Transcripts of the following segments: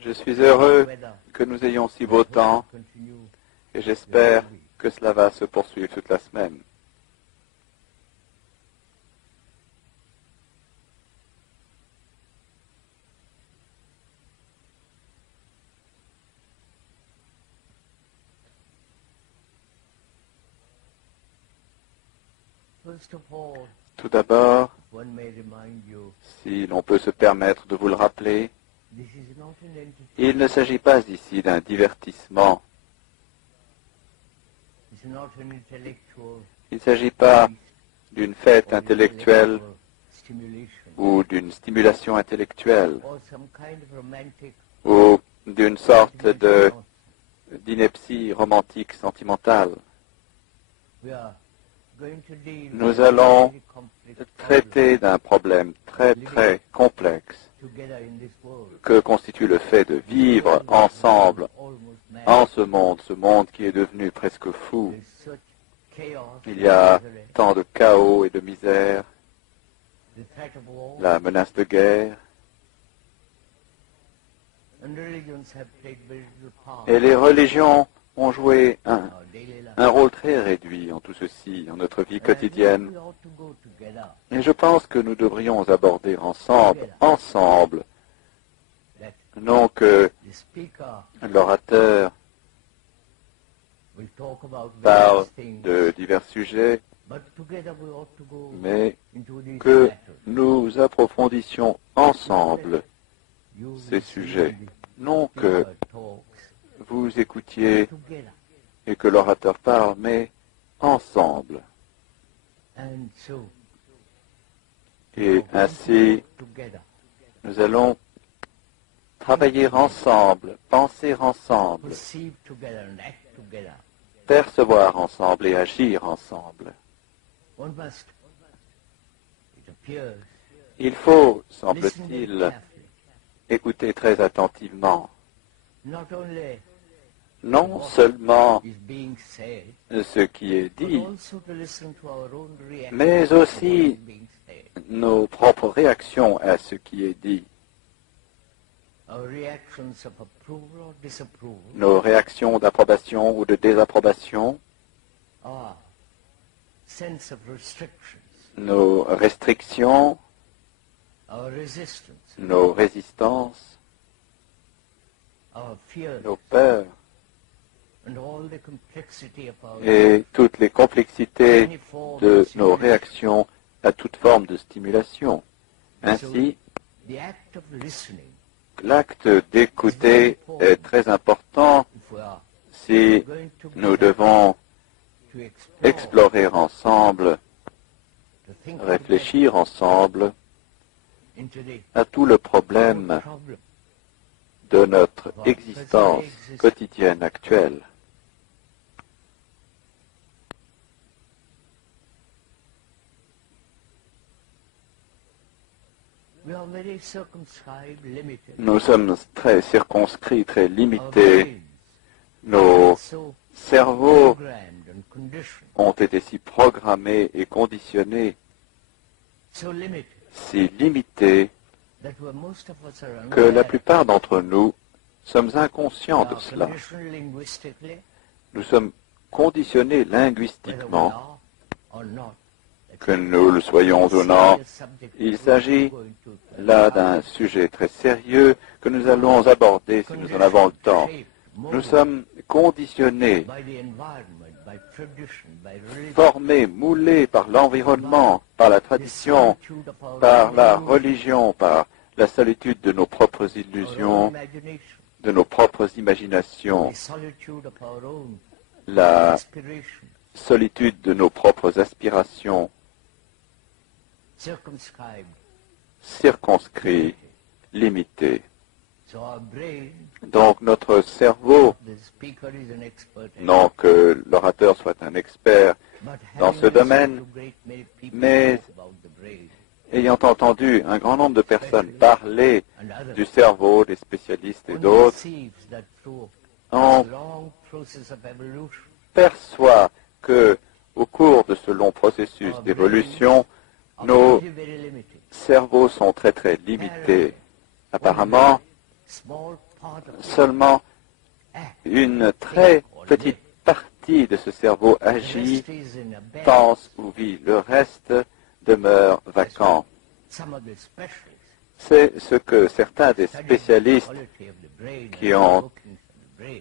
Je suis heureux que nous ayons si beau temps et j'espère que cela va se poursuivre toute la semaine. Tout d'abord, si l'on peut se permettre de vous le rappeler, il ne s'agit pas ici d'un divertissement. Il ne s'agit pas d'une fête intellectuelle ou d'une stimulation intellectuelle ou d'une sorte d'ineptie romantique sentimentale. Nous allons traiter d'un problème très très complexe que constitue le fait de vivre ensemble en ce monde qui est devenu presque fou. Il y a tant de chaos et de misère, la menace de guerre, et les religions ont joué un rôle très réduit en tout ceci, en notre vie quotidienne. Et je pense que nous devrions aborder ensemble, non que l'orateur parle de divers sujets, mais que nous approfondissions ensemble ces sujets, non que vous écoutiez et que l'orateur parle, mais ensemble. Et ainsi, nous allons travailler ensemble, penser ensemble, percevoir ensemble et agir ensemble. Il faut, semble-t-il, écouter très attentivement. Non seulement ce qui est dit, mais aussi nos propres réactions à ce qui est dit. Nos réactions d'approbation ou de désapprobation, nos restrictions, nos résistances, nos peurs, et toutes les complexités de nos réactions à toute forme de stimulation. Ainsi, l'acte d'écouter est très important si nous devons explorer ensemble, réfléchir ensemble à tout le problème de notre existence quotidienne actuelle. Nous sommes très circonscrits, très limités. Nos cerveaux ont été si programmés et conditionnés, si limités, que la plupart d'entre nous sommes inconscients de cela. Nous sommes conditionnés linguistiquement, que nous le soyons ou non. Il s'agit là d'un sujet très sérieux que nous allons aborder si nous en avons le temps. Nous sommes conditionnés, formés, moulés par l'environnement, par la tradition, par la religion, par la solitude de nos propres illusions, de nos propres imaginations, la solitude de nos propres aspirations, circonscrits, limités. Donc notre cerveau, non que l'orateur soit un expert dans ce domaine, mais ayant entendu un grand nombre de personnes parler du cerveau, des spécialistes et d'autres, on perçoit que au cours de ce long processus d'évolution, nos cerveaux sont très très limités, Apparemment, seulement une très petite partie de ce cerveau agit, pense ou vit. Le reste demeure vacant. C'est ce que certains des spécialistes qui ont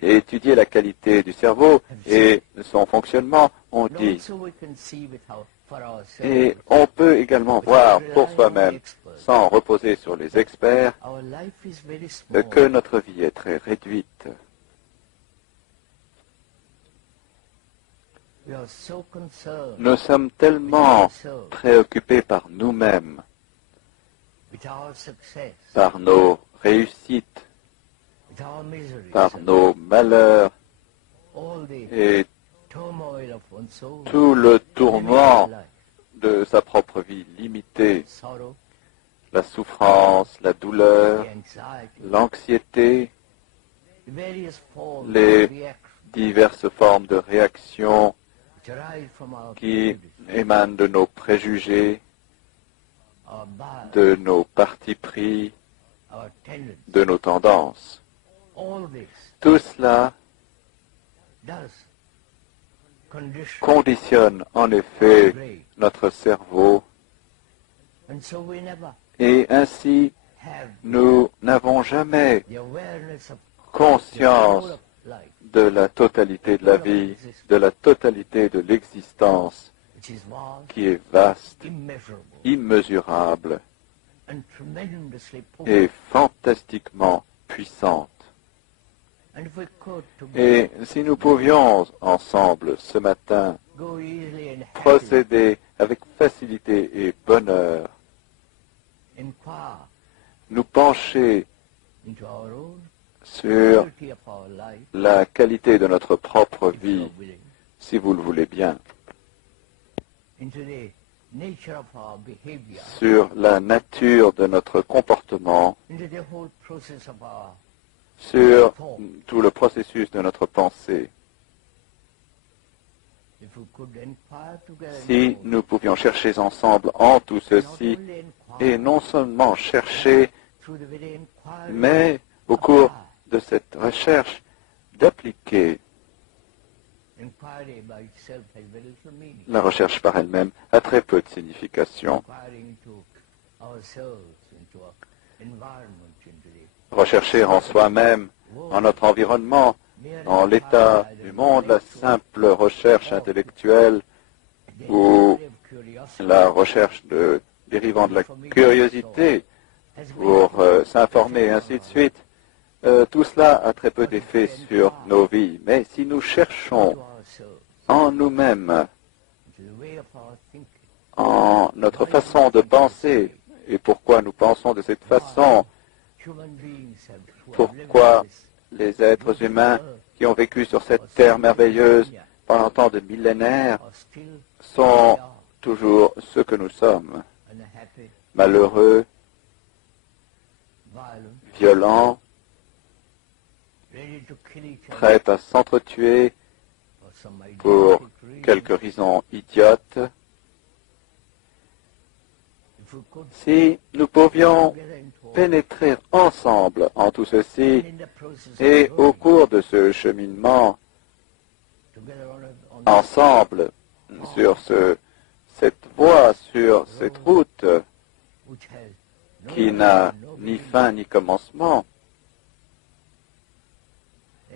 étudié la qualité du cerveau et son fonctionnement ont dit. Et on peut également voir pour soi-même, sans reposer sur les experts, que notre vie est très réduite. Nous sommes tellement préoccupés par nous-mêmes, par nos réussites, par nos malheurs et tout le tourment de sa propre vie limitée, la souffrance, la douleur, l'anxiété, les diverses formes de réactions qui émanent de nos préjugés, de nos partis pris, de nos tendances. Tout cela conditionne en effet notre cerveau et ainsi nous n'avons jamais conscience de la totalité de la vie, de la totalité de l'existence qui est vaste, immesurable et fantastiquement puissante. Et si nous pouvions ensemble ce matin procéder avec facilité et bonheur, nous pencher sur la qualité de notre propre vie, si vous le voulez bien, sur la nature de notre comportement, sur tout le processus de notre pensée. Si nous pouvions chercher ensemble en tout ceci, et non seulement chercher, mais au cours de cette recherche, d'appliquer. La recherche par elle-même a très peu de signification. Rechercher en soi-même, en notre environnement, dans l'état du monde, la simple recherche intellectuelle ou la recherche dérivant de la curiosité pour s'informer et ainsi de suite, tout cela a très peu d'effet sur nos vies. Mais si nous cherchons en nous-mêmes, en notre façon de penser, et pourquoi nous pensons de cette façon, pourquoi les êtres humains qui ont vécu sur cette terre merveilleuse pendant tant de millénaires sont toujours ce que nous sommes, malheureux, violents, prêts à s'entretuer pour quelques raisons idiotes. Si nous pouvions pénétrer ensemble en tout ceci et au cours de ce cheminement, ensemble, sur cette voie, sur cette route qui n'a ni fin ni commencement,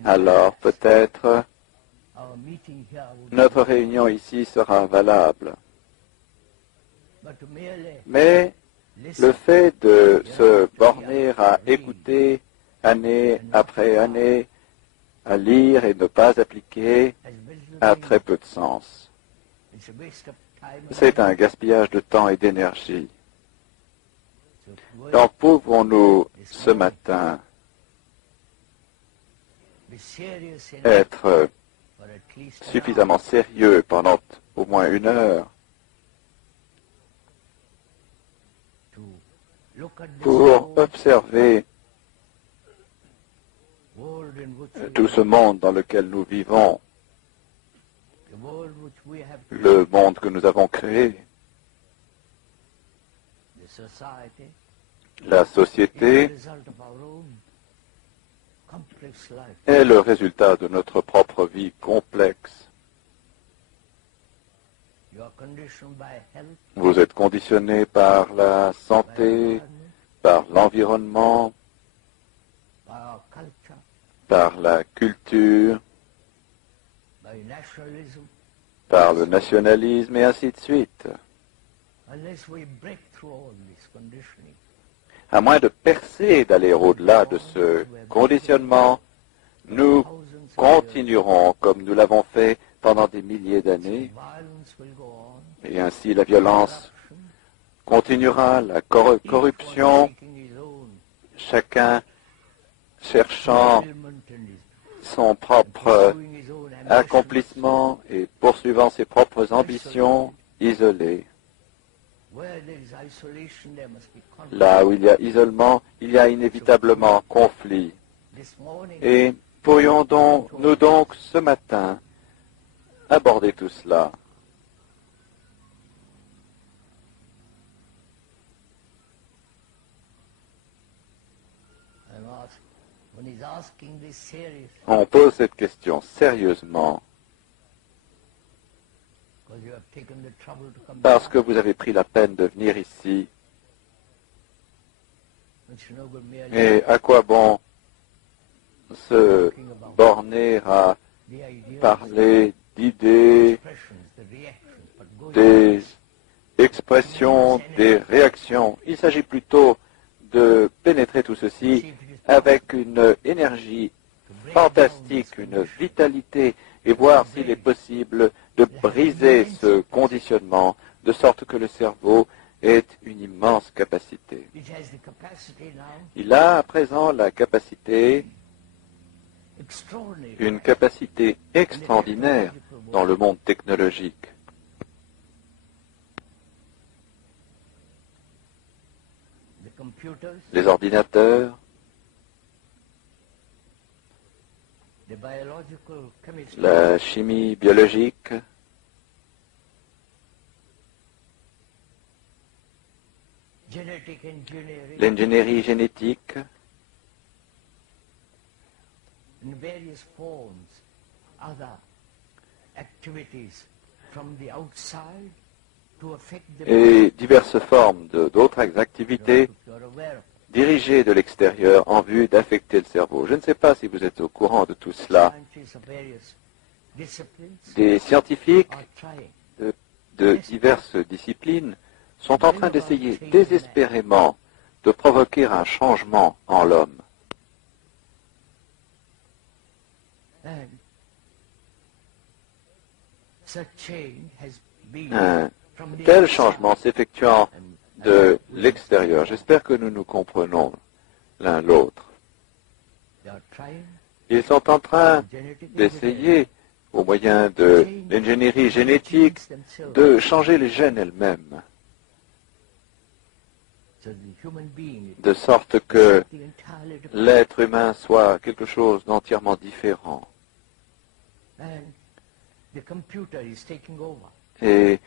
alors peut-être notre réunion ici sera valable. Mais le fait de se borner à écouter année après année, à lire et ne pas appliquer, a très peu de sens. C'est un gaspillage de temps et d'énergie. Donc pouvons-nous ce matin être suffisamment sérieux pendant au moins 1 heure pour observer tout ce monde dans lequel nous vivons, le monde que nous avons créé, La société est le résultat de notre propre vie complexe. Vous êtes conditionné par la santé, par l'environnement, par la culture, par le nationalisme et ainsi de suite. À moins de percer, d'aller au-delà de ce conditionnement, nous continuerons comme nous l'avons fait pendant des milliers d'années. Et ainsi la violence continuera, la corruption, chacun cherchant son propre accomplissement et poursuivant ses propres ambitions, isolé. Là où il y a isolement, il y a inévitablement conflit. Et pourrions-nous donc ce matin aborder tout cela? On pose cette question sérieusement parce que vous avez pris la peine de venir ici. Et à quoi bon se borner à parler d'idées, des expressions, des réactions? Il s'agit plutôt de pénétrer tout ceci avec une énergie fantastique, une vitalité, et voir s'il est possible de briser ce conditionnement, de sorte que le cerveau ait une immense capacité. Il a à présent la capacité, une capacité extraordinaire dans le monde technologique. Les ordinateurs, la chimie biologique, l'ingénierie génétique, et diverses formes d'autres activités dirigées de l'extérieur en vue d'affecter le cerveau. Je ne sais pas si vous êtes au courant de tout cela. Des scientifiques de diverses disciplines sont en train d'essayer désespérément de provoquer un changement en l'homme. Un tel changement s'effectuant de l'extérieur. J'espère que nous nous comprenons l'un l'autre. Ils sont en train d'essayer, au moyen de l'ingénierie génétique, de changer les gènes elles-mêmes, de sorte que l'être humain soit quelque chose d'entièrement différent. Et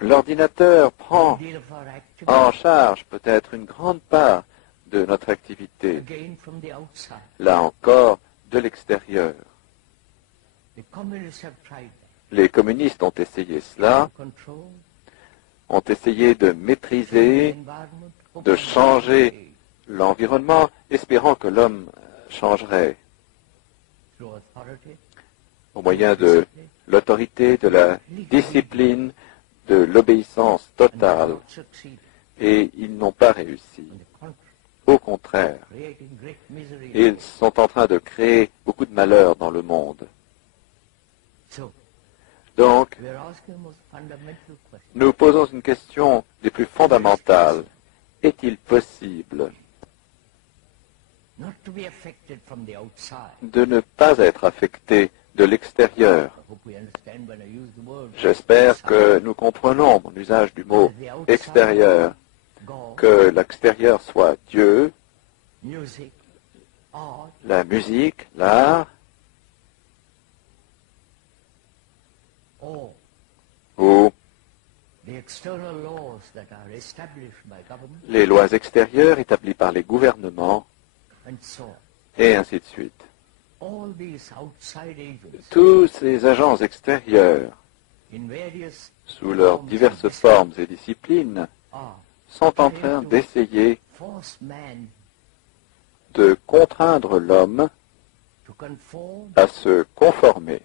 l'ordinateur prend en charge peut-être une grande part de notre activité, là encore de l'extérieur. Les communistes ont essayé cela, ont essayé de maîtriser, de changer l'environnement, espérant que l'homme changerait au moyen de l'autorité, de la discipline, de l'obéissance totale, et ils n'ont pas réussi. Au contraire, ils sont en train de créer beaucoup de malheur dans le monde. Donc, nous posons une question des plus fondamentales. Est-il possible de ne pas être affecté de l'extérieur? J'espère que nous comprenons mon usage du mot extérieur, que l'extérieur soit Dieu, la musique, l'art, ou les lois extérieures établies par les gouvernements, et ainsi de suite. Tous ces agents extérieurs, sous leurs diverses formes et disciplines, sont en train d'essayer de contraindre l'homme à se conformer,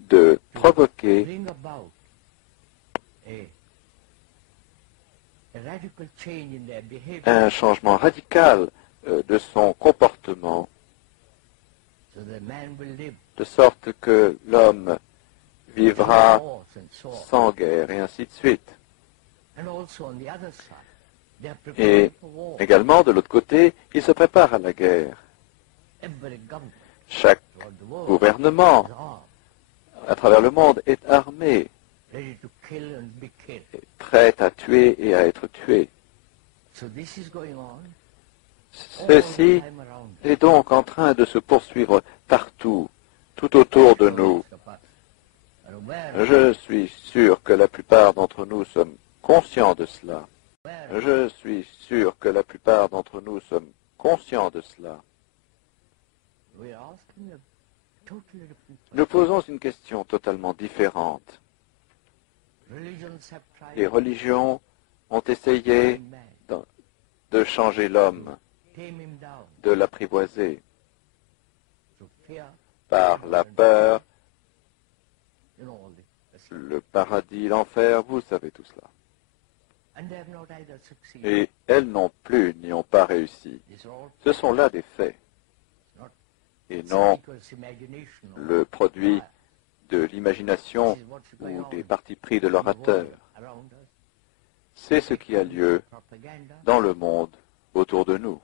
de provoquer un changement radical de son comportement, de sorte que l'homme vivra sans guerre, et ainsi de suite. Et également, de l'autre côté, il se prépare à la guerre. Chaque gouvernement à travers le monde est armé, prêt à tuer et à être tué. Ceci est donc en train de se poursuivre partout, tout autour de nous. Je suis sûr que la plupart d'entre nous sommes conscients de cela. Je suis sûr que la plupart d'entre nous sommes conscients de cela. Nous posons une question totalement différente. Les religions ont essayé de changer l'homme, de l'apprivoiser par la peur, le paradis, l'enfer, vous savez tout cela. Et elles non plus n'y ont pas réussi. Ce sont là des faits, et non le produit de l'imagination ou des partis pris de l'orateur. C'est ce qui a lieu dans le monde autour de nous,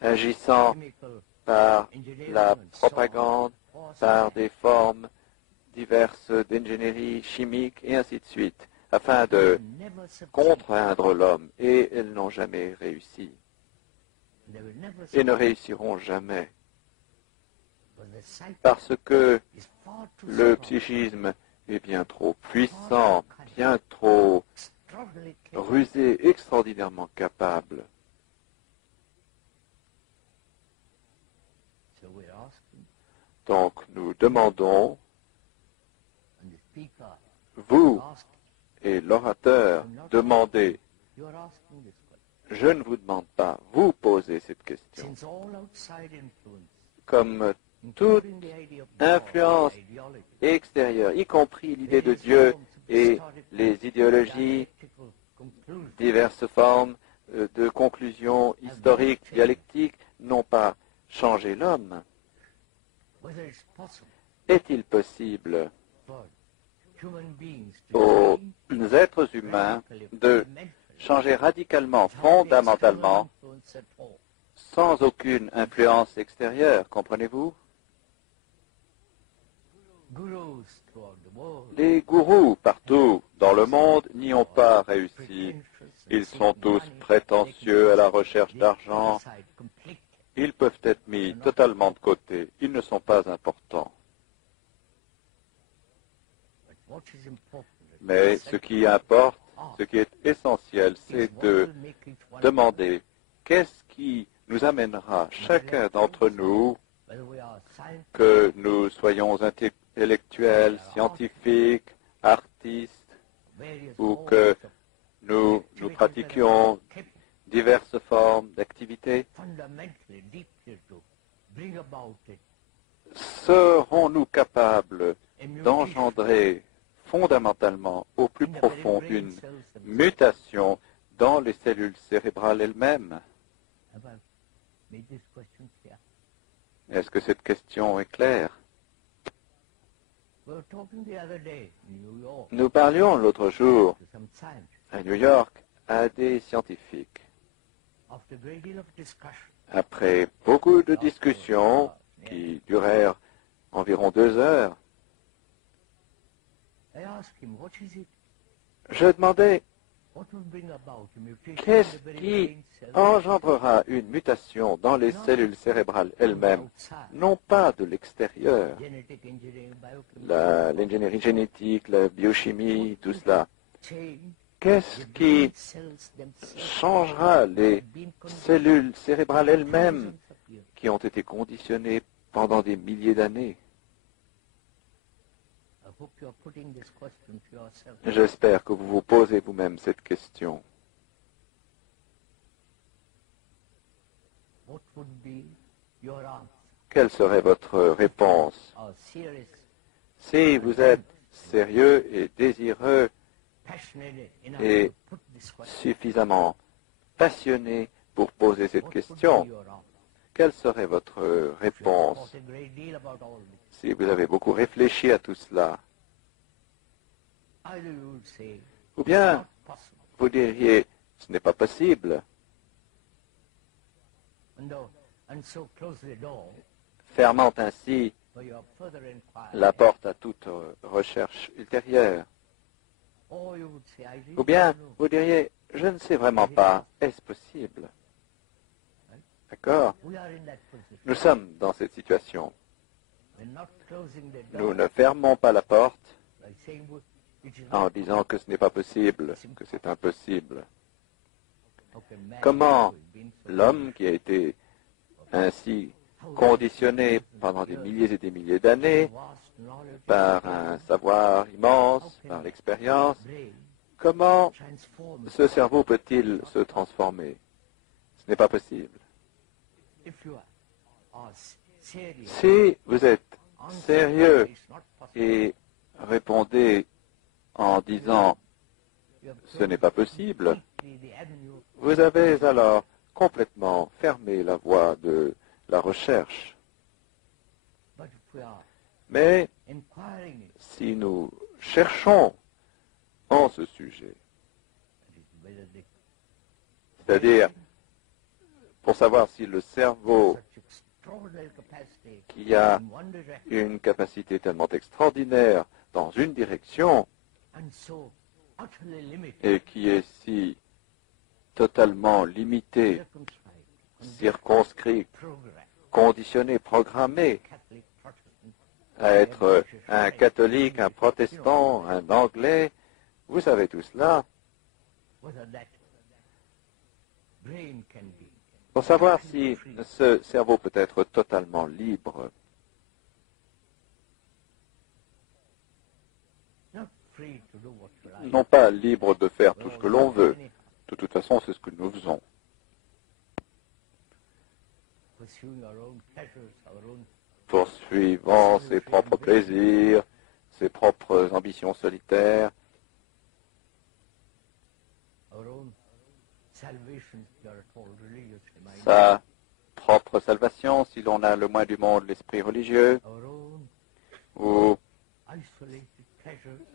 agissant par la propagande, par des formes diverses d'ingénierie chimique et ainsi de suite, afin de contraindre l'homme, et elles n'ont jamais réussi, et ne réussiront jamais, parce que le psychisme est bien trop puissant, bien trop rusé, extraordinairement capable. Donc nous demandons, vous et l'orateur, demandez. Je ne vous demande pas, vous posez cette question. Comme toute influence extérieure, y compris l'idée de Dieu et les idéologies, diverses formes de conclusions historiques, dialectiques, n'ont pas changé l'homme. Est-il possible aux êtres humains de changer radicalement, fondamentalement, sans aucune influence extérieure, comprenez-vous? Les gourous partout dans le monde n'y ont pas réussi. Ils sont tous prétentieux à la recherche d'argent. Ils peuvent être mis totalement de côté. Ils ne sont pas importants. Mais ce qui importe, ce qui est essentiel, c'est de demander qu'est-ce qui nous amènera, chacun d'entre nous, que nous soyons intellectuels, scientifiques, artistes, ou que nous pratiquions diverses formes d'activités, serons-nous capables d'engendrer fondamentalement, au plus profond, une mutation dans les cellules cérébrales elles-mêmes? Est-ce que cette question est claire? Nous parlions l'autre jour à New York à des scientifiques. Après beaucoup de discussions qui durèrent environ 2 heures, je demandais, Qu'est-ce qui engendrera une mutation dans les cellules cérébrales elles-mêmes, non pas de l'extérieur, l'ingénierie génétique, la biochimie, tout cela. Qu'est-ce qui changera les cellules cérébrales elles-mêmes qui ont été conditionnées pendant des milliers d'années? J'espère que vous vous posez vous-même cette question. Quelle serait votre réponse? Si vous êtes sérieux et désireux et suffisamment passionné pour poser cette question, quelle serait votre réponse? Si vous avez beaucoup réfléchi à tout cela, ou bien vous diriez, ce n'est pas possible, fermant ainsi la porte à toute recherche ultérieure. Ou bien vous diriez, je ne sais vraiment pas, est-ce possible? D'accord? Nous sommes dans cette situation. Nous ne fermons pas la porte en disant que ce n'est pas possible, que c'est impossible. Comment l'homme qui a été ainsi conditionné pendant des milliers et des milliers d'années par un savoir immense, par l'expérience, comment ce cerveau peut-il se transformer? Ce n'est pas possible. Si vous êtes sérieux et répondez en disant ce n'est pas possible, vous avez alors complètement fermé la voie de la recherche. Mais si nous cherchons en ce sujet, c'est-à-dire pour savoir si le cerveau qui a une capacité tellement extraordinaire dans une direction et qui est si totalement limité, circonscrit, conditionné, programmé à être un catholique, un protestant, un anglais, vous savez tout cela. Pour savoir si ce cerveau peut être totalement libre, non pas libre de faire tout ce que l'on veut. De toute façon, c'est ce que nous faisons. Poursuivant ses propres plaisirs, ses propres ambitions solitaires, sa propre salvation, si l'on a le moins du monde l'esprit religieux, ou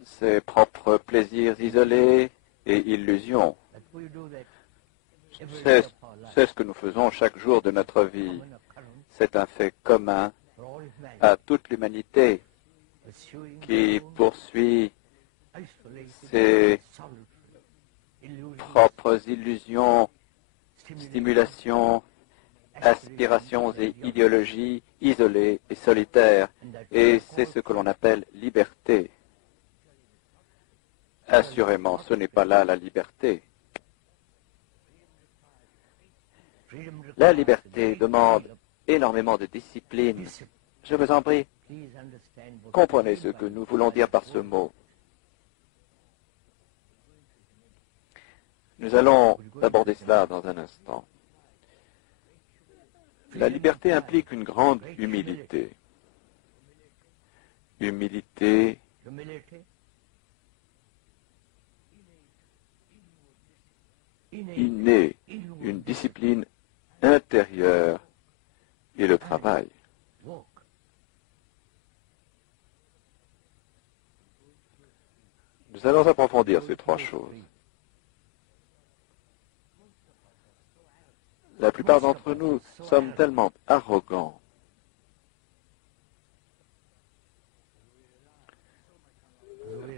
ses propres plaisirs isolés et illusions. C'est ce que nous faisons chaque jour de notre vie. C'est un fait commun à toute l'humanité qui poursuit ses propres illusions, stimulations, aspirations et idéologies isolées et solitaires. Et c'est ce que l'on appelle liberté. Assurément, ce n'est pas là la liberté. La liberté demande énormément de discipline. Je vous en prie, comprenez ce que nous voulons dire par ce mot. Nous allons aborder cela dans un instant. La liberté implique une grande humilité. Humilité innée, une discipline intérieure et le travail. Nous allons approfondir ces trois choses. La plupart d'entre nous sommes tellement arrogants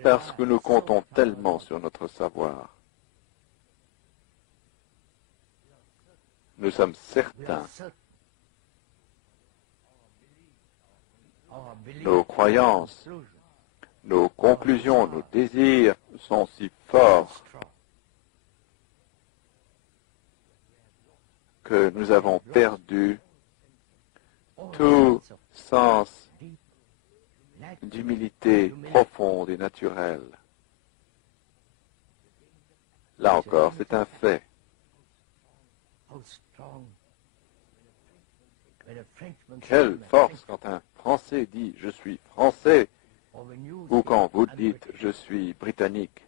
parce que nous comptons tellement sur notre savoir. Nous sommes certains. Nos croyances, nos conclusions, nos désirs sont si forts que nous avons perdu tout sens d'humilité profonde et naturelle. Là encore, c'est un fait. Quelle force quand un Français dit « je suis français » ou quand vous dites « je suis britannique ».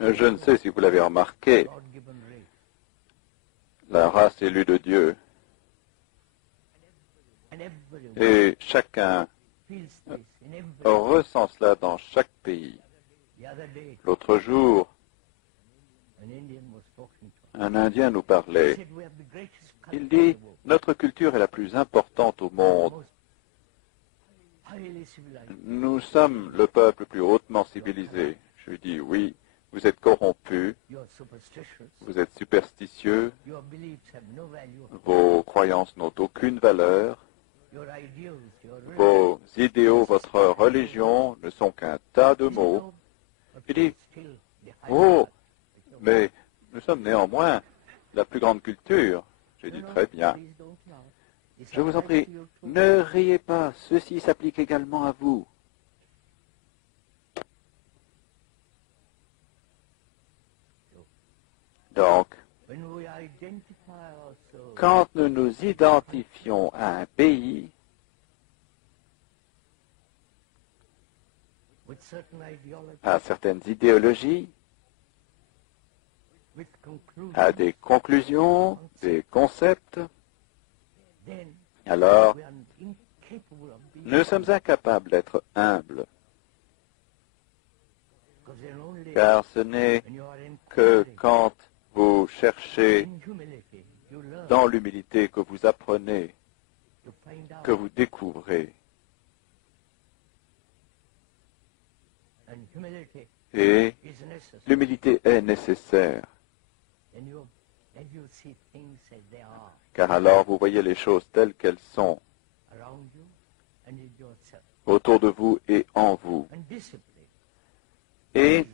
Je ne sais si vous l'avez remarqué, la race élue de Dieu. Et chacun ressent cela dans chaque pays. L'autre jour, un Indien nous parlait. Il dit, notre culture est la plus importante au monde. Nous sommes le peuple le plus hautement civilisé. Je lui dis, oui, vous êtes corrompus, vous êtes superstitieux, vos croyances n'ont aucune valeur, vos idéaux, votre religion ne sont qu'un tas de mots. Il dit, oh, mais nous sommes néanmoins la plus grande culture. J'ai dit, très bien. Je vous en prie, ne riez pas, ceci s'applique également à vous. Donc, quand nous nous identifions à un pays, à certaines idéologies, à des conclusions, des concepts, alors nous sommes incapables d'être humbles, car ce n'est que quand vous cherchez dans l'humilité que vous apprenez, que vous découvrez. Et l'humilité est nécessaire, car alors vous voyez les choses telles qu'elles sont, autour de vous et en vous. Et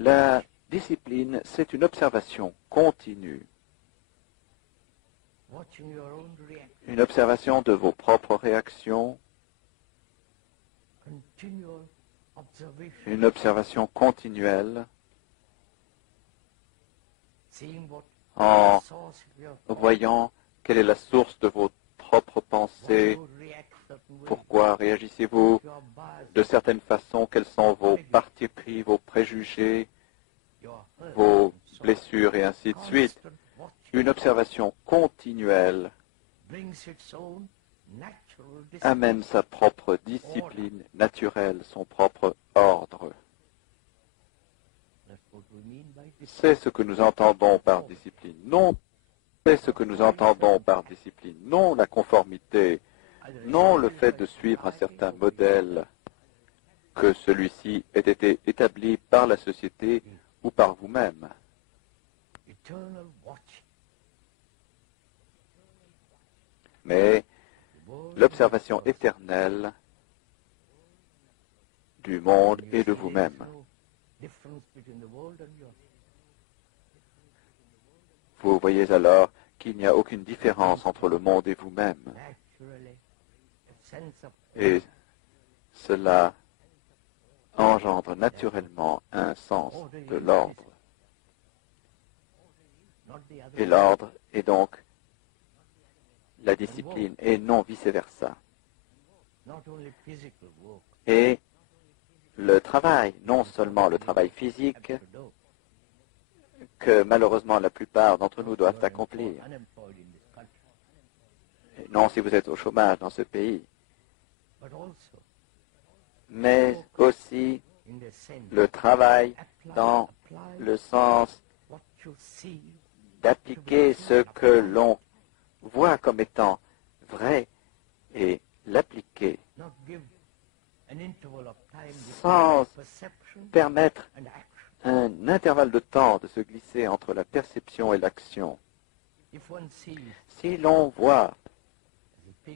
la discipline, c'est une observation continue, une observation de vos propres réactions, une observation continuelle en voyant quelle est la source de vos propres pensées, pourquoi réagissez-vous de certaines façons, quels sont vos partis pris, vos préjugés, vos blessures et ainsi de suite. Une observation continuelle amène sa propre discipline naturelle, son propre ordre. C'est ce que nous entendons par discipline. Non, c'est ce que nous entendons par discipline. Non la conformité, non le fait de suivre un certain modèle, que celui-ci ait été établi par la société ou par vous-même. Mais l'observation éternelle du monde et de vous-même. Vous voyez alors qu'il n'y a aucune différence entre le monde et vous-même. Et cela engendre naturellement un sens de l'ordre. Et l'ordre est donc la discipline et non vice-versa. Et le travail, non seulement le travail physique, que malheureusement la plupart d'entre nous doivent accomplir. Et non si vous êtes au chômage dans ce pays, mais aussi le travail dans le sens d'appliquer ce que l'on voit comme étant vrai et l'appliquer sans permettre un intervalle de temps de se glisser entre la perception et l'action. Si l'on voit,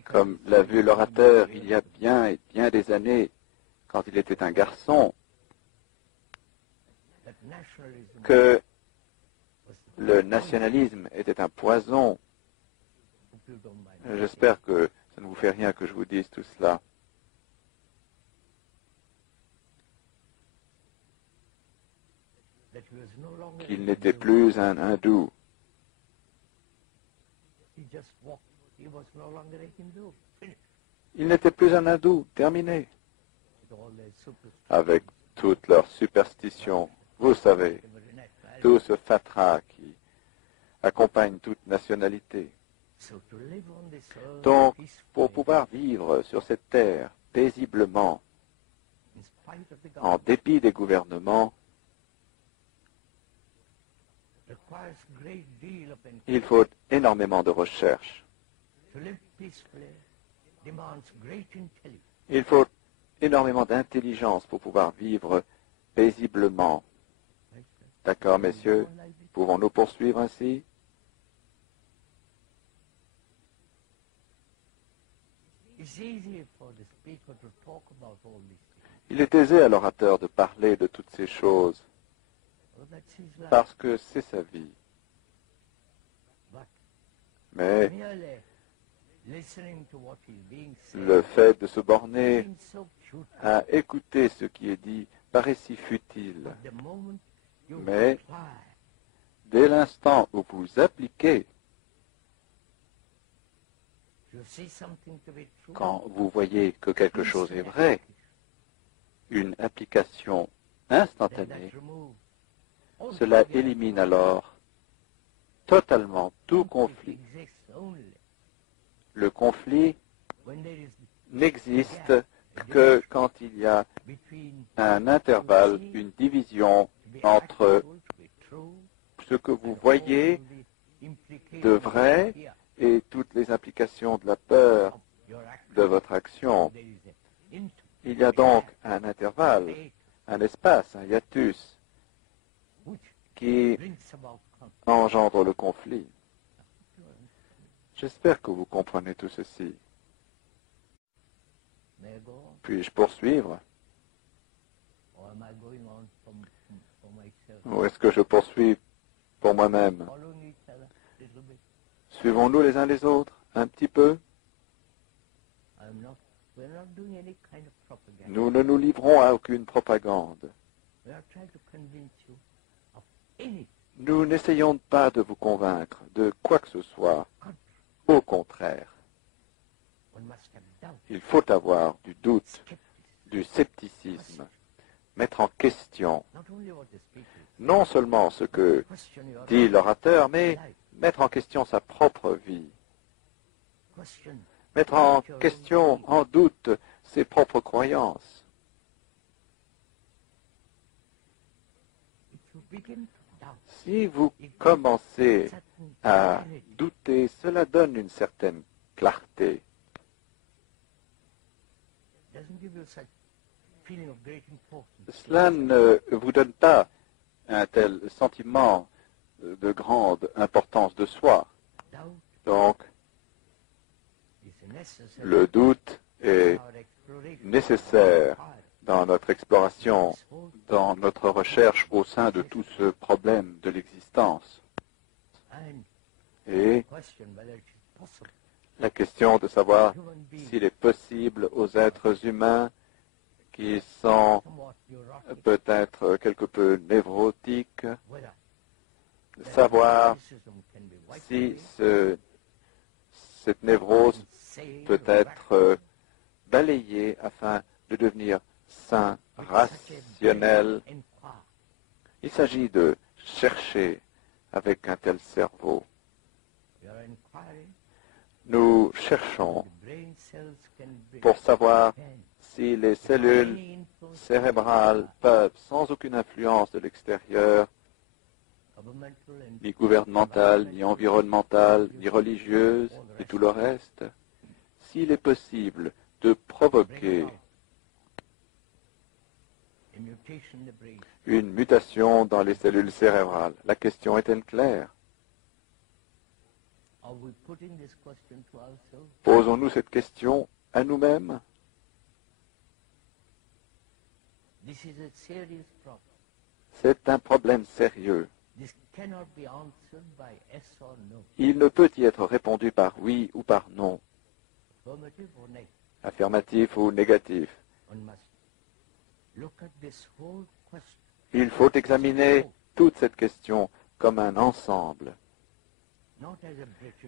comme l'a vu l'orateur il y a bien et bien des années, quand il était un garçon, que le nationalisme était un poison, j'espère que ça ne vous fait rien que je vous dise tout cela. Qu'il n'était plus un hindou. Il n'était plus un hindou, terminé. Avec toutes leurs superstitions, vous savez, tout ce fatras qui accompagne toute nationalité. Donc, pour pouvoir vivre sur cette terre paisiblement, en dépit des gouvernements, il faut énormément de recherche. Il faut énormément d'intelligence pour pouvoir vivre paisiblement. D'accord, messieurs? Pouvons-nous poursuivre ainsi? Il est aisé à l'orateur de parler de toutes ces choses, parce que c'est sa vie. Mais le fait de se borner à écouter ce qui est dit paraît si futile. Mais dès l'instant où vous appliquez, quand vous voyez que quelque chose est vrai, une application instantanée, cela élimine alors totalement tout conflit. Le conflit n'existe que quand il y a un intervalle, une division entre ce que vous voyez de vrai et toutes les implications de la peur de votre action. Il y a donc un intervalle, un espace, un hiatus qui engendre le conflit. J'espère que vous comprenez tout ceci. Puis-je poursuivre? Ou est-ce que je poursuis pour moi-même? Suivons-nous les uns les autres, un petit peu? Nous ne nous livrons à aucune propagande. Nous n'essayons pas de vous convaincre de quoi que ce soit. Au contraire, il faut avoir du doute, du scepticisme, mettre en question non seulement ce que dit l'orateur, mais mettre en question sa propre vie, mettre en question, en doute, ses propres croyances. Si vous commencez à douter, cela donne une certaine clarté. Cela ne vous donne pas un tel sentiment de grande importance de soi. Donc, le doute est nécessaire dans notre exploration, dans notre recherche au sein de tout ce problème de l'existence. Et la question de savoir s'il est possible aux êtres humains qui sont peut-être quelque peu névrotiques, savoir si cette névrose peut être balayée afin de devenir sain, rationnel. Il s'agit de chercher avec un tel cerveau. Nous cherchons pour savoir si les cellules cérébrales peuvent, sans aucune influence de l'extérieur, ni gouvernementale, ni environnementale, ni religieuse, et tout le reste, s'il est possible de provoquer une mutation dans les cellules cérébrales. La question est-elle claire? Posons-nous cette question à nous-mêmes? C'est un problème sérieux. Il ne peut y être répondu par oui ou par non, affirmatif ou négatif. Il faut examiner toute cette question comme un ensemble,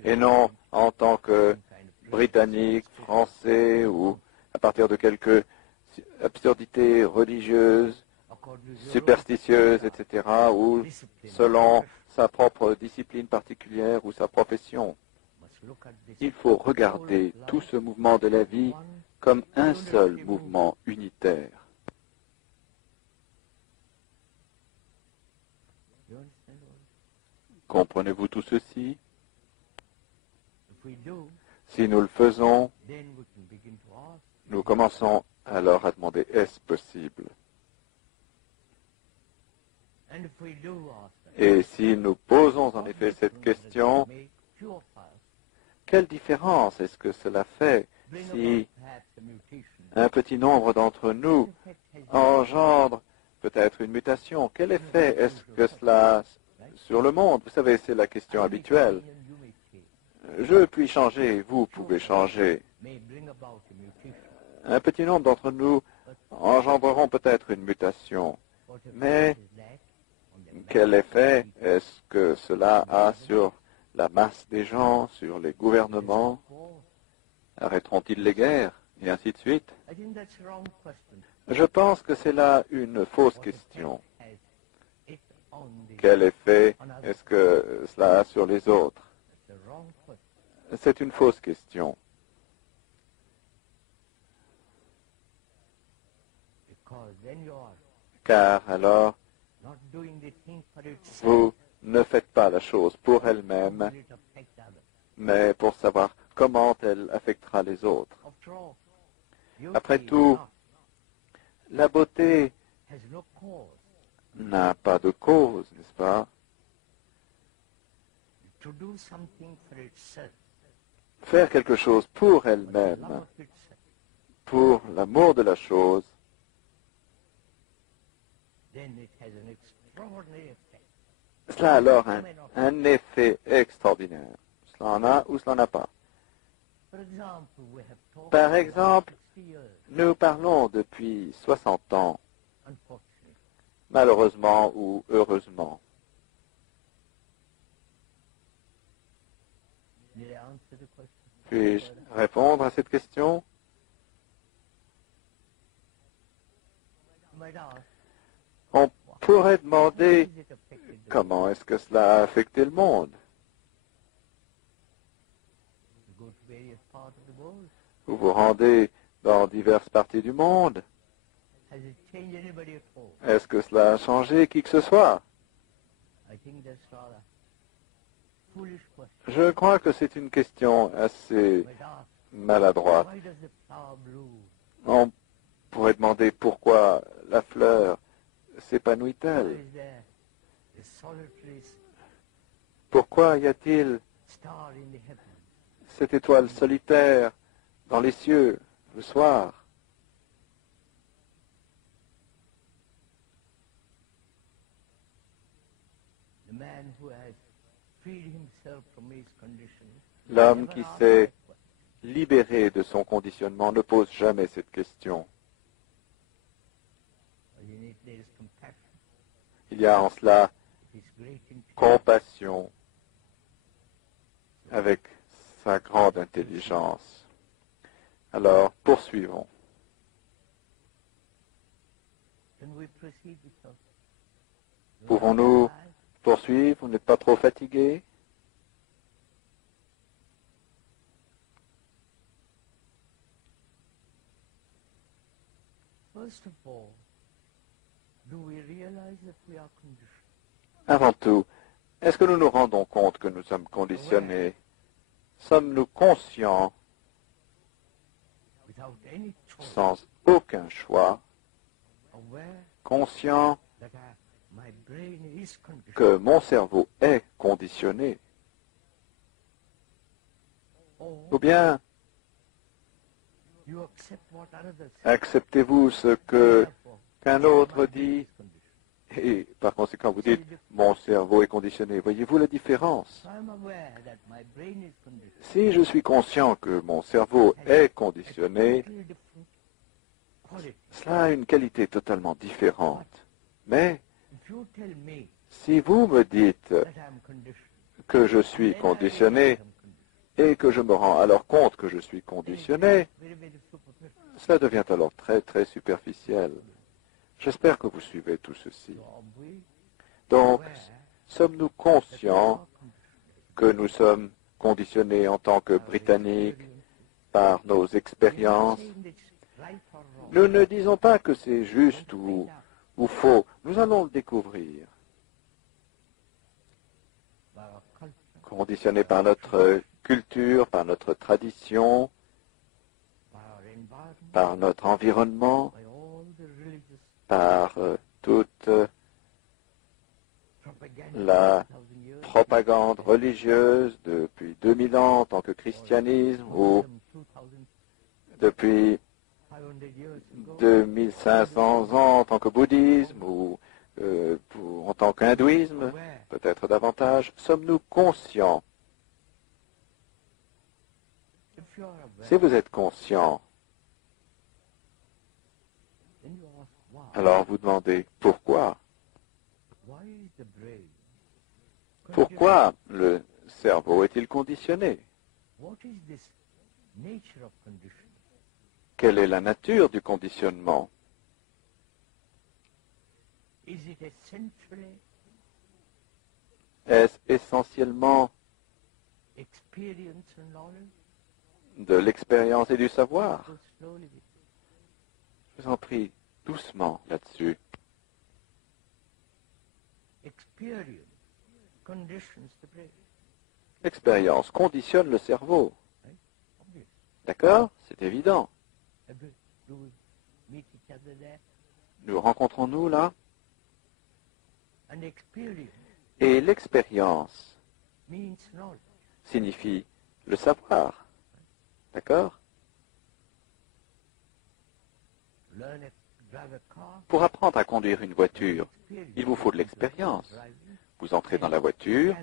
et non en tant que Britannique, Français, ou à partir de quelques absurdités religieuses, superstitieuses, etc., ou selon sa propre discipline particulière ou sa profession. Il faut regarder tout ce mouvement de la vie comme un seul mouvement unitaire. Comprenez-vous tout ceci? Si nous le faisons, nous commençons alors à demander, est-ce possible? Et si nous posons en effet cette question, quelle différence est-ce que cela fait si un petit nombre d'entre nous engendre peut-être une mutation? Quel effet est-ce que cela a sur le monde? Vous savez, c'est la question habituelle. Je puis changer, vous pouvez changer. Un petit nombre d'entre nous engendreront peut-être une mutation, mais quel effet est-ce que cela a sur la masse des gens, sur les gouvernements? Arrêteront-ils les guerres? Et ainsi de suite. Je pense que c'est là une fausse question. Quel effet est-ce que cela a sur les autres? C'est une fausse question. Car alors, vous ne faites pas la chose pour elle-même, mais pour savoir comment elle affectera les autres. Après tout, la beauté n'a pas de cause, n'est-ce pas? Faire quelque chose pour elle-même, pour l'amour de la chose, cela a alors un effet extraordinaire. Cela en a ou cela n'en a pas. Par exemple, nous parlons depuis 60 ans, malheureusement ou heureusement. Puis-je répondre à cette question? On pourrait demander comment est-ce que cela a affecté le monde. Vous vous rendez dans diverses parties du monde. Est-ce que cela a changé qui que ce soit? Je crois que c'est une question assez maladroite. On pourrait demander pourquoi la fleur s'épanouit-elle? Pourquoi y a-t-il cette étoile solitaire dans les cieux le soir? L'homme qui s'est libéré de son conditionnement ne pose jamais cette question. Il y a en cela compassion avec sa grande intelligence. Alors, poursuivons. Pouvons-nous poursuivre? Vous n'êtes pas trop fatigué? Avant tout, est-ce que nous nous rendons compte que nous sommes conditionnés? Sommes-nous conscients, sans aucun choix, conscient que mon cerveau est conditionné, ou bien acceptez-vous ce qu'un autre dit et par conséquent vous dites mon cerveau est conditionné. Voyez-vous la différence? Si je suis conscient que mon cerveau est conditionné, cela a une qualité totalement différente. Mais si vous me dites que je suis conditionné et que je me rends alors compte que je suis conditionné, cela devient alors très très superficiel. J'espère que vous suivez tout ceci. Donc, sommes-nous conscients que nous sommes conditionnés en tant que Britanniques par nos expériences? Nous ne disons pas que c'est juste ou faux. Nous allons le découvrir. Conditionnés par notre culture, par notre tradition, par notre environnement, par toute la propagande religieuse depuis 2000 ans en tant que christianisme ou depuis 2500 ans en tant que bouddhisme ou en tant qu'hindouisme, peut-être davantage. Sommes-nous conscients? Si vous êtes conscient, alors vous demandez pourquoi? Pourquoi le cerveau est-il conditionné? Quelle est la nature du conditionnement? Est-ce essentiellement de l'expérience et du savoir? Je vous en prie, doucement là-dessus. L'expérience conditionne le cerveau. D'accord? C'est évident. Nous rencontrons-nous là? Et l'expérience signifie le savoir. D'accord? Pour apprendre à conduire une voiture, il vous faut de l'expérience. Vous entrez dans la voiture,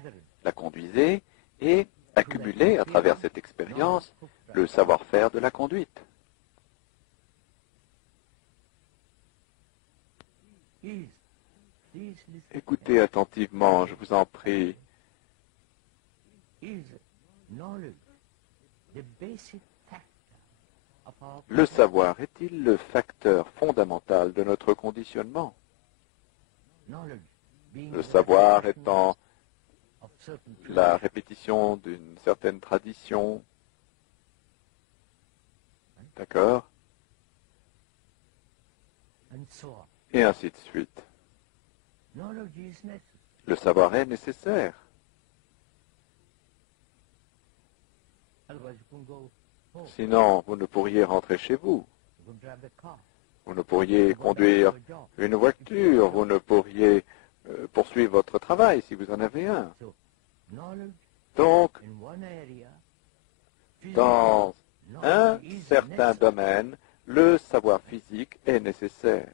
la conduisez et accumulez à travers cette expérience le savoir-faire de la conduite. Écoutez attentivement, je vous en prie. Le savoir est-il le facteur fondamental de notre conditionnement? Le savoir étant la répétition d'une certaine tradition. D'accord? Et ainsi de suite. Le savoir est nécessaire. Sinon, vous ne pourriez rentrer chez vous. Vous ne pourriez conduire une voiture. Vous ne pourriez poursuivre votre travail si vous en avez un. Donc, dans un certain domaine, le savoir physique est nécessaire.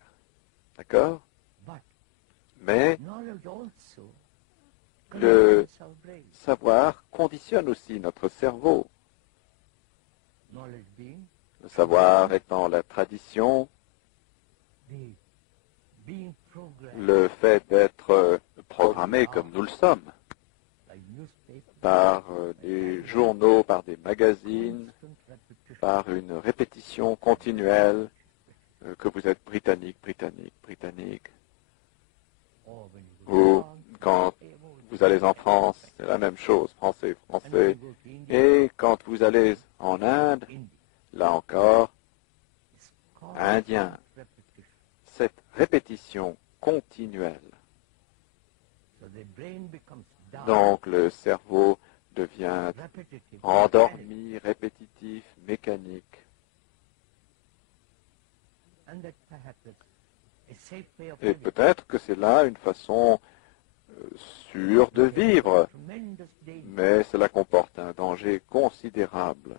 D'accord? Mais le savoir conditionne aussi notre cerveau. Le savoir étant la tradition, le fait d'être programmé comme nous le sommes, par des journaux, par des magazines, par une répétition continuelle que vous êtes britannique, britannique, britannique. Ou quand vous allez en France, c'est la même chose, français, français. Et quand vous allez en Inde, là encore, indien. Cette répétition continuelle. Donc le cerveau devient endormi, répétitif, mécanique. Et peut-être que c'est là une façon sûre de vivre, mais cela comporte un danger considérable.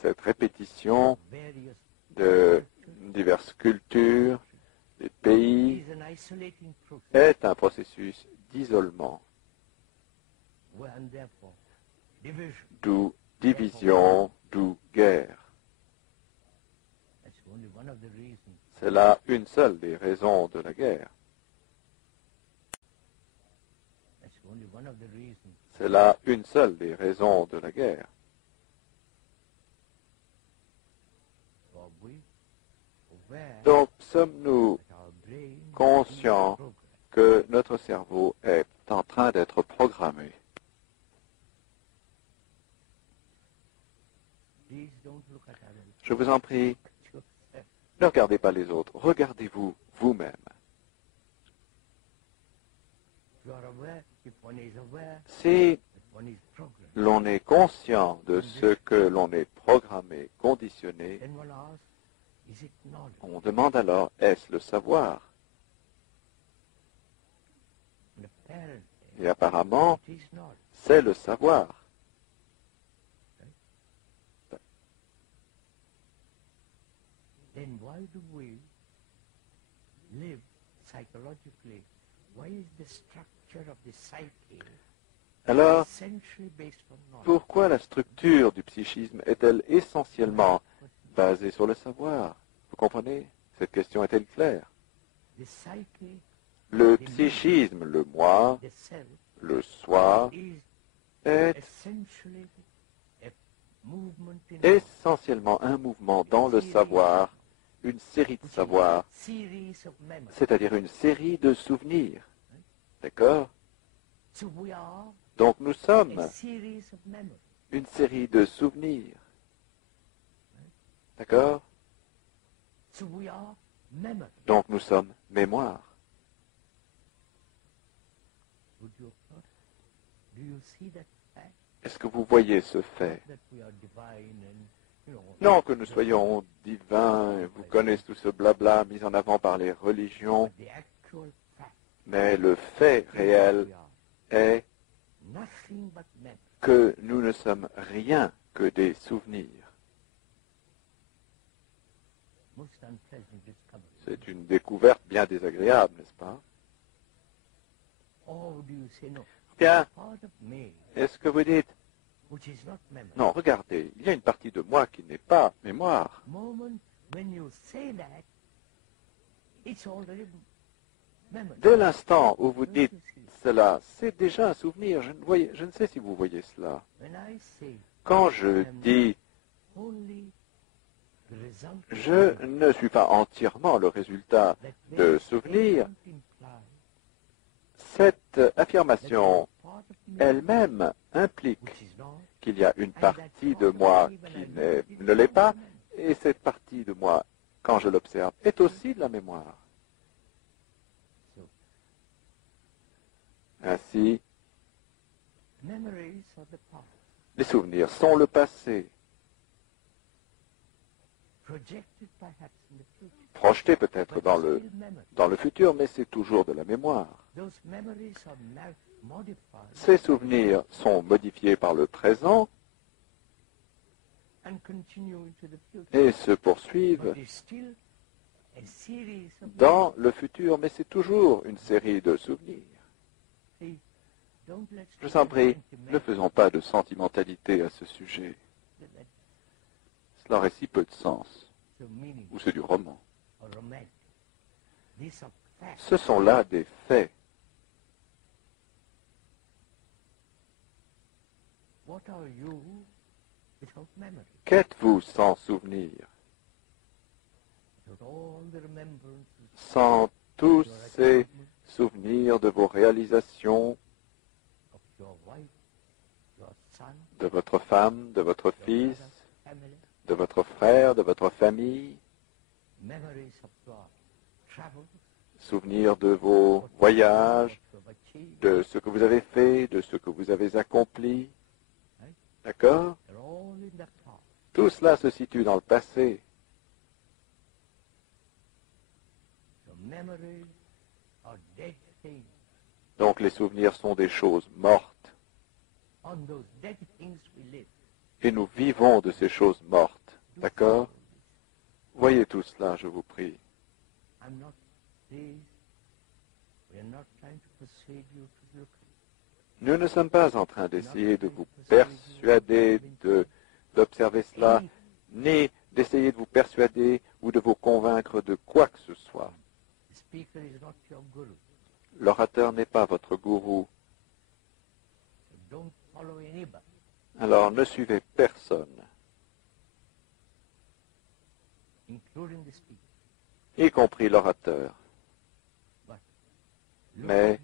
Cette répétition de diverses cultures, des pays, est un processus d'isolement, d'où division, d'où guerre. C'est là une seule des raisons de la guerre. C'est là une seule des raisons de la guerre. Donc, sommes-nous conscients que notre cerveau est en train d'être programmé? Je vous en prie, ne regardez pas les autres, regardez-vous vous-même. Si l'on est conscient de ce que l'on est programmé, conditionné, on demande alors, est-ce le savoir? Et apparemment, c'est le savoir. Then why do we live psychologically? Why is the structure of the psyche Alors, essentially based on knowledge? pourquoi la structure du psychisme est-elle essentiellement basée sur le savoir? Vous comprenez? Cette question est-elle claire? The psyche, Le psychisme, le moi, the self, le soi, is est essentially a movement in essentiellement un mouvement dans le savoir, une série de savoirs, series of memories. c'est-à-dire une série de souvenirs. D'accord? So we are Donc nous sommes a series of memories. une série de souvenirs. D'accord? So we are memory. Donc nous sommes mémoire. Would you do you see that fact? Est-ce que vous voyez ce fait? That we are divine and Non que nous soyons divins, et vous connaissez tout ce blabla mis en avant par les religions, the actual fact mais le fait réel we are est nothing but memory. que nous ne sommes rien que des souvenirs. Most unpleasant discovery. C'est une découverte bien désagréable, n'est-ce pas? Or do you say no? Bien, Part of me est-ce que vous dites, which is not memory. non, regardez, il y a une partie de moi qui n'est pas mémoire. Moment when you say that, it's already memory. Dès l'instant où vous Don't dites you see? cela, c'est déjà un souvenir. Je ne sais si vous voyez cela. When I say Quand je dis only the result je ne suis pas entièrement le résultat that de this souvenirs, statement implies cette affirmation that part of me elle-même implique which is not qu'il y a une partie de moi qui ne l'est pas, et cette partie de moi, quand je l'observe, est aussi de la mémoire. so. Ainsi, Memories are the past, les souvenirs sont le passé, projected perhaps in the future, projetés peut-être but dans still memory. le futur, mais c'est toujours de la mémoire. Those memories are modified Ces souvenirs sont modifiés par le présent and continue into the future. et se poursuivent But it's still a series of dans le futur, mais c'est toujours une série de souvenirs. memories. Don't let's Je vous en prie, ne sentimental faisons pas de sentimentalité à ce sujet. that Cela aurait si peu de sens, the meaning ou c'est du roman. or romantic. These are facts. Ce sont là des faits. What are you without memory? Qu'êtes-vous sans souvenir, Without all the remembrances sans tous ces souvenirs de vos réalisations, of your wife, your son, de votre femme, de votre your fils, brother, family, de votre frère, de votre famille, memories of your travels, souvenirs de vos voyages, what you have achieved. de ce que vous avez fait, de ce que vous avez accompli. D'accord? They're all in the past. Tout cela se situe dans le passé. Donc les souvenirs sont des choses mortes. Et nous vivons de ces choses mortes. D'accord? Voyez tout cela, je vous prie. Nous ne sommes pas en train d'essayer de vous persuader d'observer cela, ni d'essayer de vous persuader ou de vous convaincre de quoi que ce soit. L'orateur n'est pas votre gourou. Alors ne suivez personne, y compris l'orateur. Mais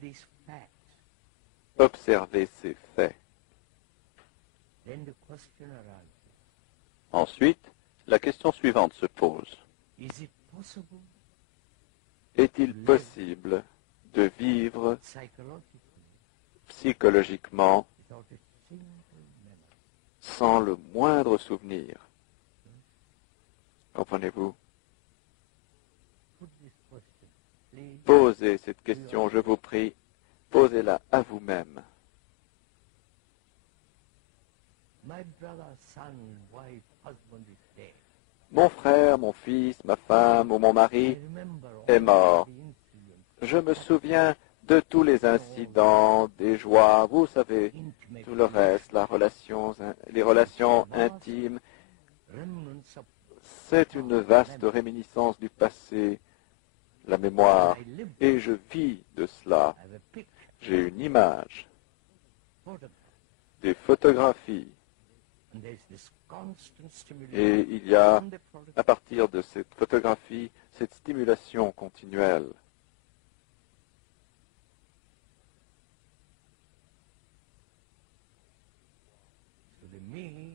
observez ces faits. Ensuite, la question suivante se pose. Est-il possible de vivre psychologiquement sans le moindre souvenir? Comprenez-vous? Posez cette question, je vous prie. Posez-la à vous-même. Mon frère, mon fils, ma femme ou mon mari est mort. Je me souviens de tous les incidents, des joies, vous savez, tout le reste, les relations intimes. C'est une vaste réminiscence du passé, la mémoire, et je vis de cela. J'ai une image, des photographies, et il y a, à partir de cette photographie, cette stimulation continuelle.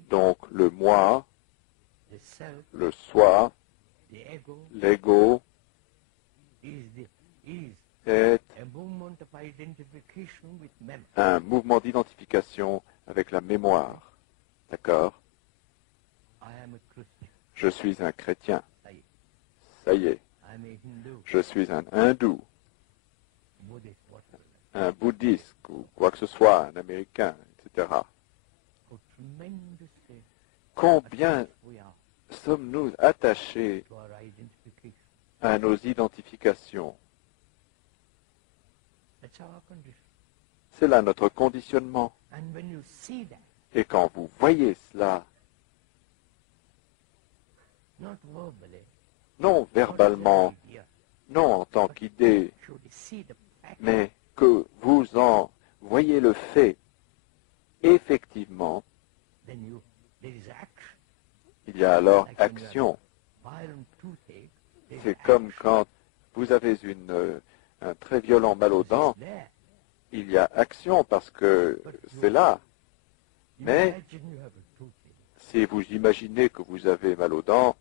Donc le moi, le soi, l'ego, est un mouvement d'identification avec la mémoire. D'accord? Je suis un chrétien. Ça y est. Je suis un hindou, un bouddhiste ou quoi que ce soit, un américain, etc. Combien sommes-nous attachés à nos identifications? C'est là notre conditionnement. Et quand vous voyez cela, non verbalement, non en tant qu'idée, mais que vous en voyez le fait, effectivement, il y a alors action. C'est comme quand vous avez un très violent mal aux dents, il y a action parce que c'est là. Mais si vous imaginez que vous avez mal aux dents,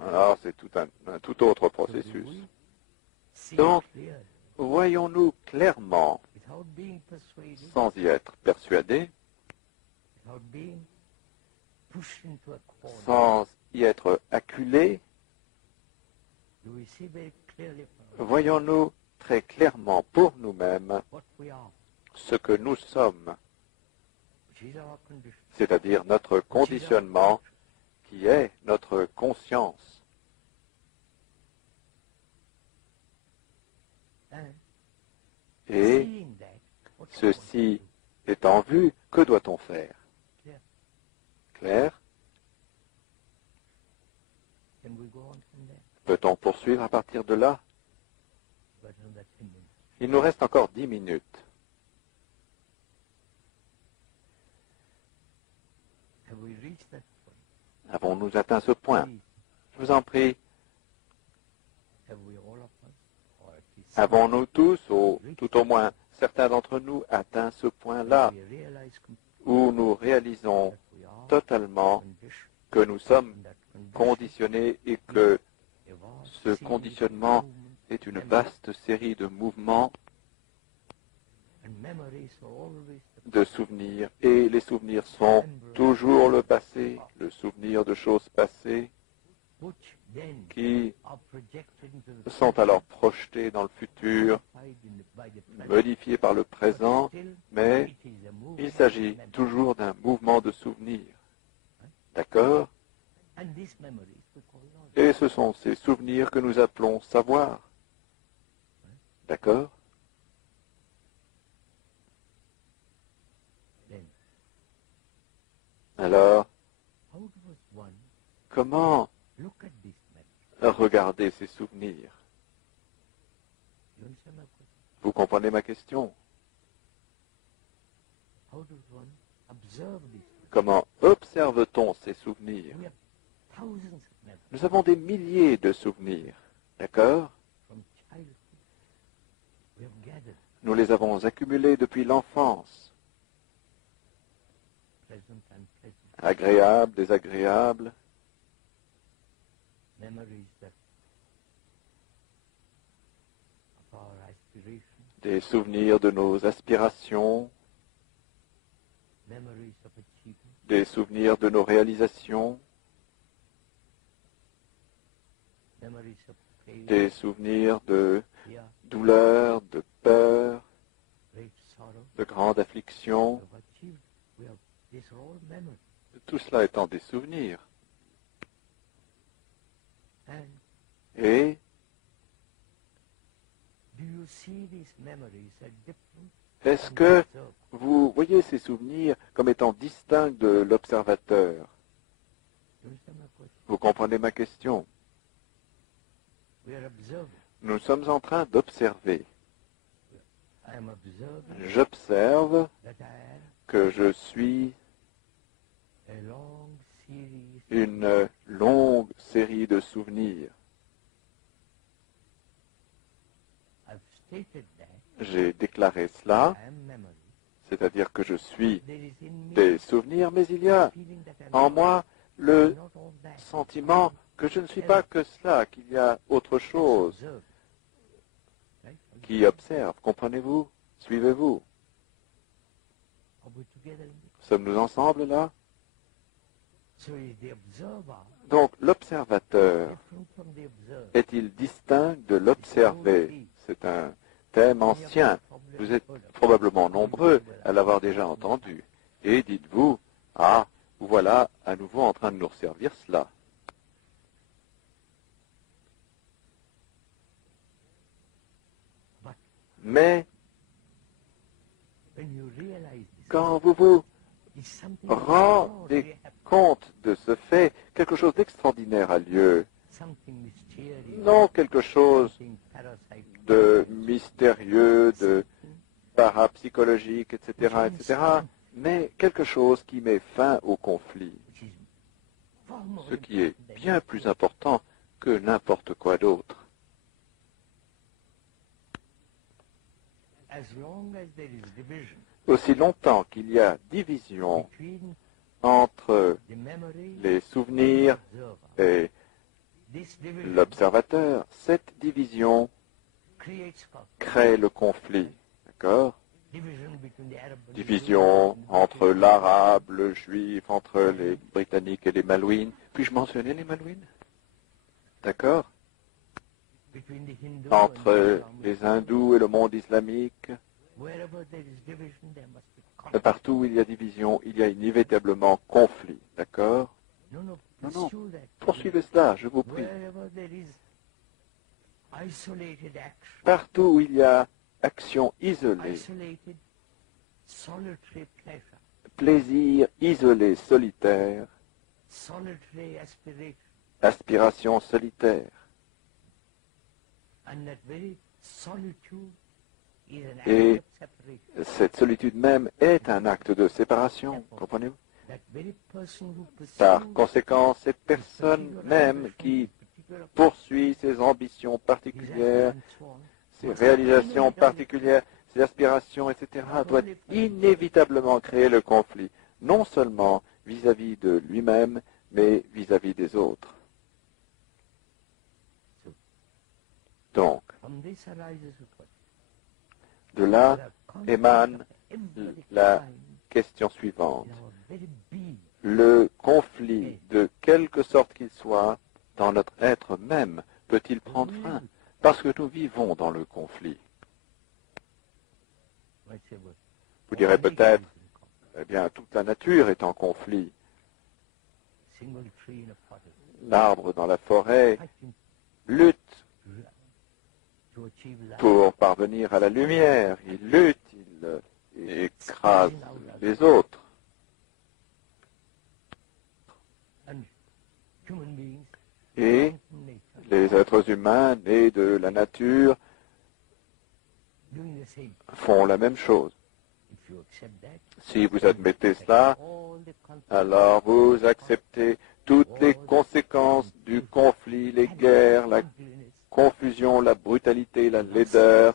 alors c'est un tout autre processus. Donc, voyons-nous clairement, sans y être persuadés, sans y être acculés, voyons-nous très clairement pour nous-mêmes ce que nous sommes, c'est-à-dire notre conditionnement qui est notre conscience. Et ceci étant vu, que doit-on faire? Clair? Peut-on poursuivre à partir de là? Il nous reste encore 10 minutes. Avons-nous atteint ce point? Je vous en prie. Avons-nous tous, ou tout au moins certains d'entre nous, atteint ce point-là où nous réalisons totalement que nous sommes conditionnés et que ce conditionnement est une vaste série de mouvements, de souvenirs, et les souvenirs sont toujours le passé, le souvenir de choses passées, qui sont alors projetés dans le futur, modifiés par le présent, mais il s'agit toujours d'un mouvement de souvenir. D'accord? Et ce sont ces souvenirs que nous appelons savoir. D'accord? Alors, comment regarder ces souvenirs? Vous comprenez ma question? Comment observe-t-on ces souvenirs? Nous avons des milliers de souvenirs, d'accord? Nous les avons accumulés depuis l'enfance. Agréables, désagréables. Des souvenirs de nos aspirations, des souvenirs de nos réalisations, des souvenirs de douleur, de peur, de grande affliction. Tout cela étant des souvenirs. Et est-ce que vous voyez ces souvenirs comme étant distincts de l'observateur? Vous comprenez ma question? Nous sommes en train d'observer. J'observe que je suis une longue série de souvenirs. J'ai déclaré cela, c'est-à-dire que je suis des souvenirs, mais il y a en moi le sentiment que je ne suis pas que cela, qu'il y a autre chose qui observe. Comprenez-vous? Suivez-vous? Sommes-nous ensemble là? Donc l'observateur est-il distinct de l'observé? C'est un thème ancien. Vous êtes probablement nombreux à l'avoir déjà entendu. Et dites-vous, ah, voilà à nouveau en train de nous resservir cela. Mais quand vous vous rendez compte de ce fait, quelque chose d'extraordinaire a lieu. Non quelque chose de mystérieux, de parapsychologique, etc., mais quelque chose qui met fin au conflit. Ce qui est bien plus important que n'importe quoi d'autre. Aussi longtemps qu'il y a division entre les souvenirs et l'observateur, cette division crée le conflit. D'accord? Division entre l'arabe, le juif, entre les britanniques et les malouines. Puis-je mentionner les malouines? D'accord? Entre les hindous et le monde islamique. Partout où il y a division, il y a inévitablement conflit. D'accord? Non, non. Poursuivez cela, je vous prie. Partout où il y a action isolée, plaisir isolé, solitaire, aspiration solitaire. Et cette solitude même est un acte de séparation, comprenez-vous? Par conséquent, cette personne même qui poursuit ses ambitions particulières, ses réalisations particulières, ses aspirations, etc., doit inévitablement créer le conflit, non seulement vis-à-vis de lui-même, mais vis-à-vis des autres. Donc, de là émane la question suivante. Le conflit, de quelque sorte qu'il soit, dans notre être même peut-il prendre fin? Parce que nous vivons dans le conflit. Vous direz peut-être, eh bien, toute la nature est en conflit. L'arbre dans la forêt lutte pour parvenir à la lumière. Il lutte, il écrase les autres. Et les êtres humains nés de la nature font la même chose. Si vous admettez cela, alors vous acceptez toutes les conséquences du conflit, les guerres, la confusion, la brutalité, la laideur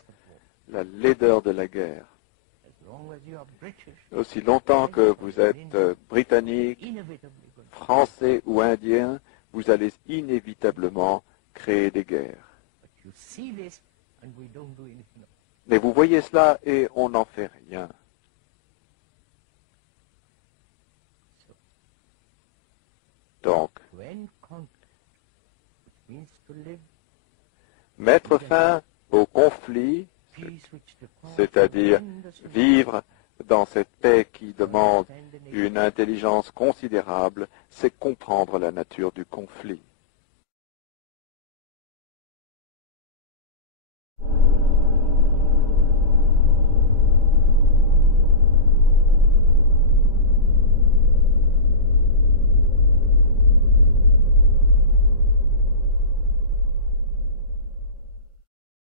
de la guerre. Aussi longtemps que vous êtes britannique, français ou indien, vous allez inévitablement créer des guerres. Mais vous voyez cela et on n'en fait rien. Donc, mettre fin au conflit, c'est-à-dire vivre dans cette paix qui demande une intelligence considérable, c'est comprendre la nature du conflit.